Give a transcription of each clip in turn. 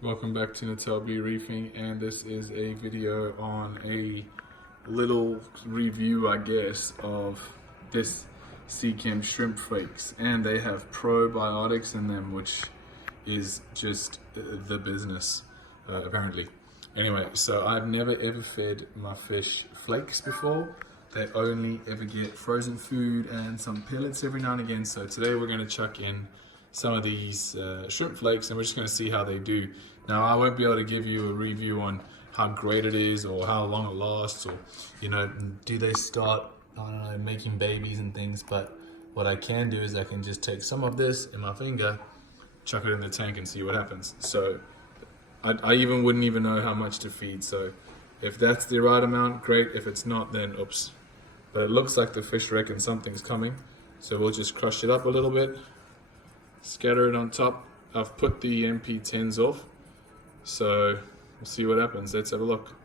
Welcome back to Natal Blue Reefing, and this is a video on a little review, I guess, of this Seachem shrimp flakes. And they have probiotics in them, which is just the business, apparently. Anyway, so I've never ever fed my fish flakes before. They only ever get frozen food and some pellets every now and again. So today we're going to chuck in some of these shrimp flakes and we're just going to see how they do. Now I won't be able to give you a review on how great it is or how long it lasts, or do they start, I don't know, making babies and things. But what I can do is I can just take some of this in my finger, chuck it in the tank and see what happens. So I even wouldn't even know how much to feed. So if that's the right amount, great. If it's not, then oops. But it looks like the fish reckon something's coming. So we'll just crush it up a little bit, scatter it on top. I've put the MP10s off, so we'll see what happens. Let's have a look.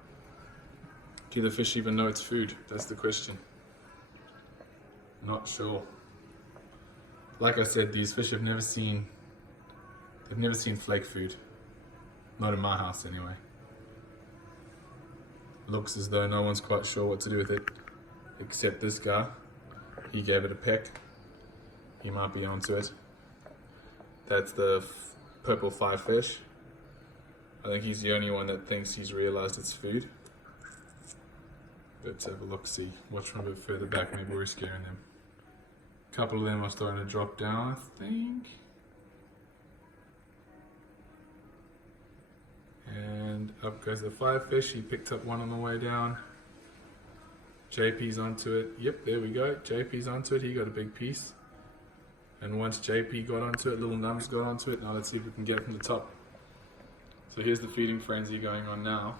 Do the fish even know it's food? That's the question. Not sure. Like I said, these fish have never seen flake food. Not in my house anyway. Looks as though no one's quite sure what to do with it, except this guy. He gave it a peck. He might be onto it. That's the purple fire fish. I think he's the only one that thinks he's realized it's food. Let's have a look, see. Watch from a bit further back, maybe we're scaring them. A couple of them are starting to drop down, I think. And up goes the firefish. He picked up one on the way down. JP's onto it. Yep, there we go. JP's onto it. He got a big piece. And once JP got onto it, little Nums got onto it. Now let's see if we can get it from the top. So here's the feeding frenzy going on now.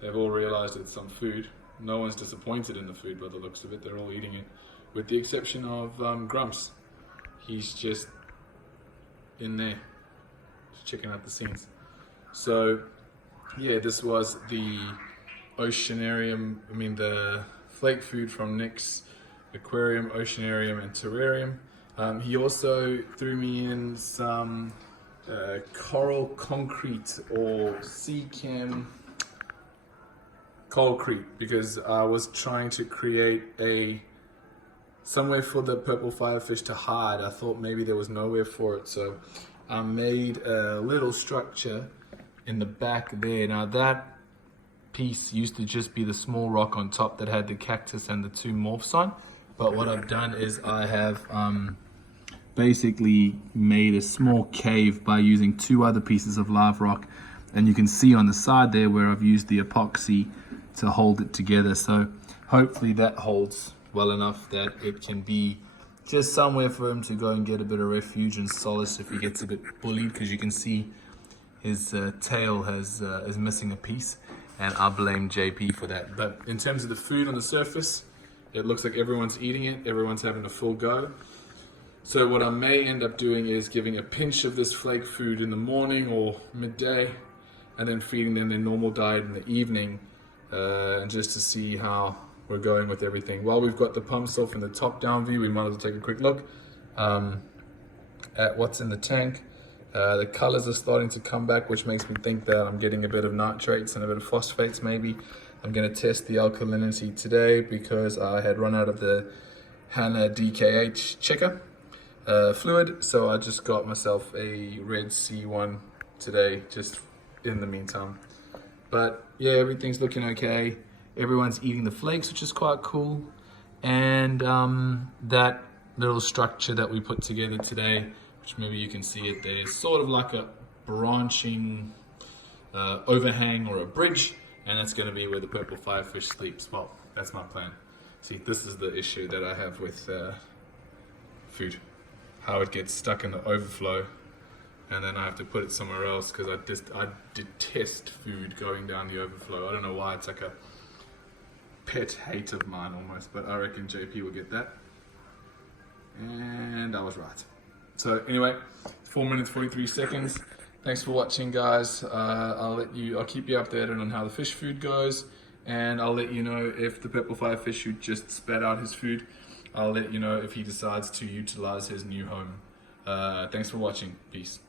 They've all realized it's some food. No one's disappointed in the food by the looks of it. They're all eating it, with the exception of Grumps. He's just in there, just checking out the scenes. So yeah, this was the the flake food from Nick's aquarium, oceanarium and terrarium. He also threw me in some coral concrete or Seachem concrete, because I was trying to create somewhere for the purple firefish to hide. I thought maybe there was nowhere for it, so I made a little structure in the back there. Now that piece used to just be the small rock on top that had the cactus and the two morphs on, but what I've done is I have basically made a small cave by using two other pieces of live rock, and you can see on the side there where I've used the epoxy to hold it together. So hopefully that holds well enough that it can be just somewhere for him to go and get a bit of refuge and solace if he gets a bit bullied, because you can see his tail is missing a piece, and I blame JP for that. But in terms of the food on the surface, it looks like everyone's eating it, everyone's having a full go. So what I may end up doing is giving a pinch of this flake food in the morning or midday, and then feeding them their normal diet in the evening, and just to see how we're going with everything. While we've got the pumps off in the top down view, we might as well take a quick look at what's in the tank. The colors are starting to come back, which makes me think that I'm getting a bit of nitrates and a bit of phosphates maybe. I'm going to test the alkalinity today because I had run out of the HANA DKH checker fluid, so I just got myself a red C1 today, just in the meantime. But yeah, everything's looking okay. Everyone's eating the flakes, which is quite cool. And that little structure that we put together today, which maybe you can see it there, sort of like a branching overhang or a bridge, and that's going to be where the purple firefish sleeps. Well, that's my plan. See, this is the issue that I have with food, how it gets stuck in the overflow, and then I have to put it somewhere else, because I detest food going down the overflow. I don't know why, it's like a pet hate of mine almost, but I reckon JP will get that. And I was right. So anyway, 4 minutes 43 seconds. Thanks for watching, guys. I'll keep you updated on how the fish food goes, and I'll let you know if the purple firefish who just spat out his food, I'll let you know if he decides to utilize his new home. Thanks for watching. Peace.